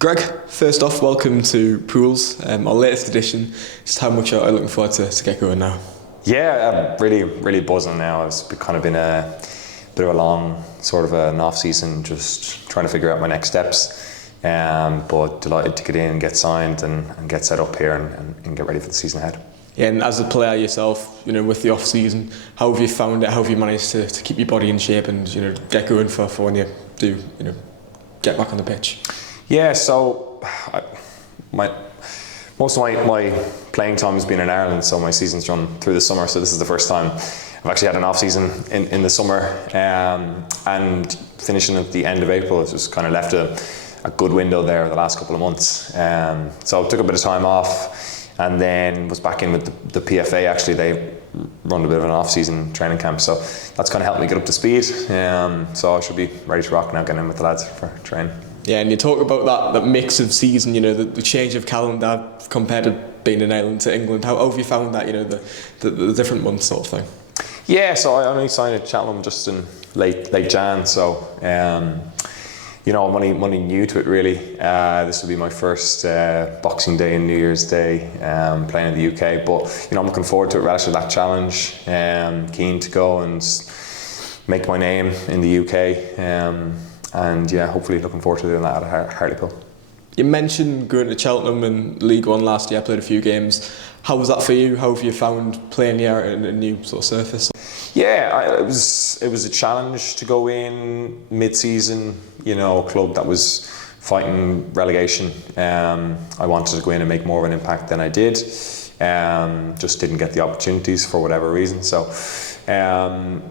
Greg, first off, welcome to Pools, our latest edition. Just how much are you looking forward to get going now? Yeah, I'm really buzzing now. It's kind of been a bit of a long sort of an off season, just trying to figure out my next steps. But delighted to get in, get signed, and get set up here and get ready for the season ahead. Yeah, and as a player yourself, with the off season, how have you found it? How have you managed to keep your body in shape and get going for when you do get back on the pitch? Yeah, so most of my playing time has been in Ireland, so my season's run through the summer. So this is the first time I've actually had an off season in the summer, and finishing at the end of April, it's just kind of left a good window there the last couple of months. So I took a bit of time off, and then was back in with the PFA. Actually, they run a bit of an off-season training camp, so that's kind of helped me get up to speed. So I should be ready to rock now, getting in with the lads for training. Yeah, and you talk about that mix of season, the change of calendar compared to being in Ireland to England. How have you found that, the different months sort of thing? Yeah, so I only signed at Cheltenham just in late Jan, so I'm only new to it really. This will be my first Boxing Day and New Year's Day playing in the UK, but I'm looking forward to it, relish that challenge. Keen to go and make my name in the UK. And yeah, hopefully looking forward to doing that at Hartlepool. You mentioned going to Cheltenham and League One last year, played a few games. How was that for you? How have you found playing here in a new sort of surface? Yeah, it was a challenge to go in mid-season, a club that was fighting relegation. I wanted to go in and make more of an impact than I did. Just didn't get the opportunities for whatever reason. So I'm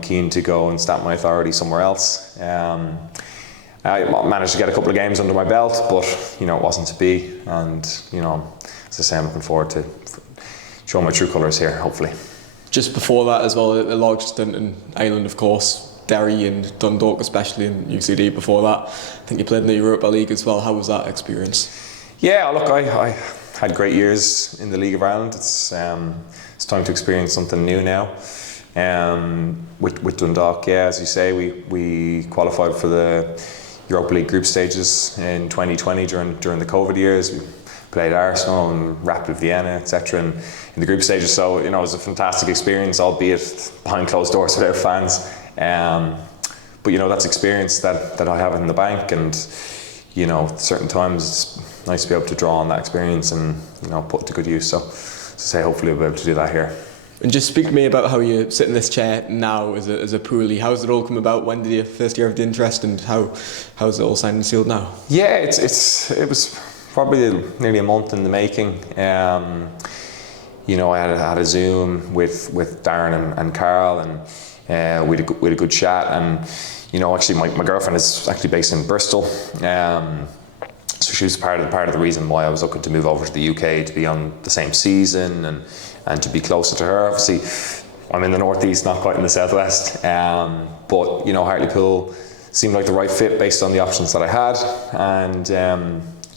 keen to go and stamp my authority somewhere else. I managed to get a couple of games under my belt, but it wasn't to be. And as I say, I'm looking forward to showing my true colours here, hopefully. Just before that as well, a large stint in Ireland, of course, Derry and Dundalk, especially in UCD. Before that, I think you played in the Europa League as well. How was that experience? Yeah, look, I had great years in the League of Ireland. It's time to experience something new now. With Dundalk, yeah, as you say, we qualified for the Europa League group stages in 2020 during the COVID years. We played Arsenal and Rapid Vienna, etc. in the group stages. So it was a fantastic experience, albeit behind closed doors without fans. But that's experience that I have in the bank, and certain times it's nice to be able to draw on that experience and put it to good use. So to say, hopefully I'll be able to do that here. And just speak to me about how you sit in this chair now as a poolie. How's it all come about? When did you first hear of the interest, and how's it all signed and sealed now? Yeah, it was probably nearly a month in the making. I had a Zoom with Darren and Carl, and we had a good chat. And actually my girlfriend is actually based in Bristol. So she was part of the reason why I was looking to move over to the UK, to be on the same season and to be closer to her. Obviously, I'm in the northeast, not quite in the southwest. But Hartlepool seemed like the right fit based on the options that I had, and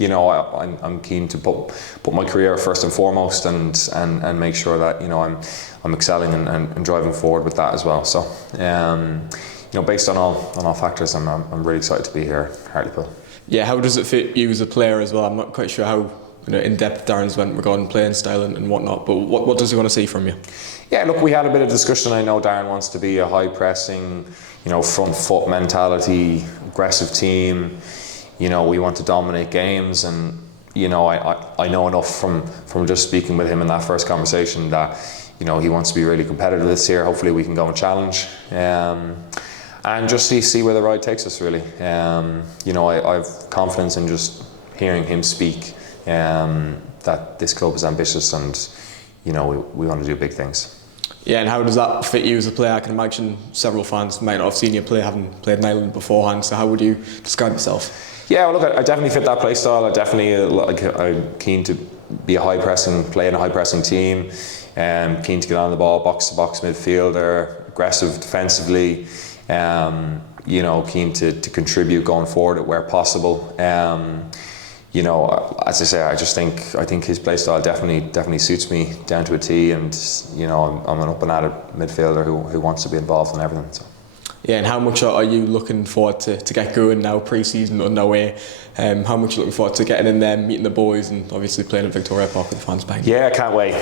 I'm keen to put my career first and foremost, and make sure that I'm excelling and driving forward with that as well. So based on all factors, I'm really excited to be here at Hartlepool. Yeah, how does it fit you as a player as well? I'm not quite sure how in depth Darren's went regarding playing style and whatnot, but what does he want to see from you? Yeah, look, we had a bit of discussion. I know Darren wants to be a high pressing, front foot mentality, aggressive team. We want to dominate games, and I know enough from just speaking with him in that first conversation that he wants to be really competitive this year. Hopefully we can go and challenge. And just see where the ride takes us, really. I have confidence in just hearing him speak, that this club is ambitious, and we want to do big things. Yeah, and how does that fit you as a player? I can imagine several fans might not have seen you play, having played in Ireland beforehand. So how would you describe yourself? Yeah, well, look, I definitely fit that play style. I definitely I'm keen to be play in a high pressing team. Keen to get on the ball, box to box midfielder, aggressive defensively. Keen to contribute going forward where possible. As I say, I think his play style definitely suits me down to a T, and I'm an up and at it midfielder who wants to be involved in everything. So. Yeah, and how much are you looking forward to get going now, pre-season underway? How much are you looking forward to getting in there, meeting the boys, and obviously playing at Victoria Park with the fans behind you? Yeah, I can't wait.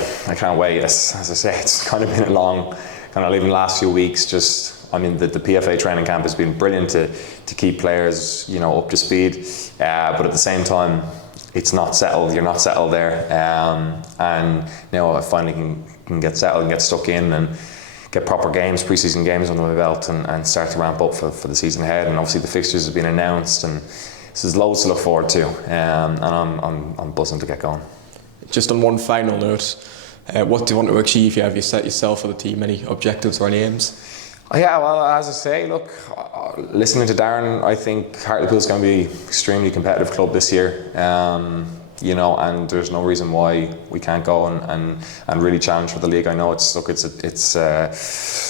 As I say, it's kind of been a long, even last few weeks. The PFA training camp has been brilliant to keep players, up to speed. But at the same time, it's not settled. You're not settled there. And now I finally can get settled and get stuck in and get proper games, pre-season games under my belt, and start to ramp up for the season ahead. And obviously the fixtures have been announced, and so there's loads to look forward to. And I'm buzzing to get going. Just on one final note, what do you want to achieve? Have you set yourself or the team any objectives or any aims? Yeah, well, as I say, look, listening to Darren, I think Hartlepool's going to be an extremely competitive club this year. And there's no reason why we can't go and really challenge for the league. I know it's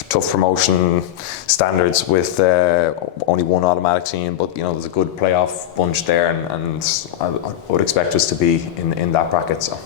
tough promotion standards with only one automatic team, but there's a good playoff bunch there, and I would expect us to be in that bracket. So.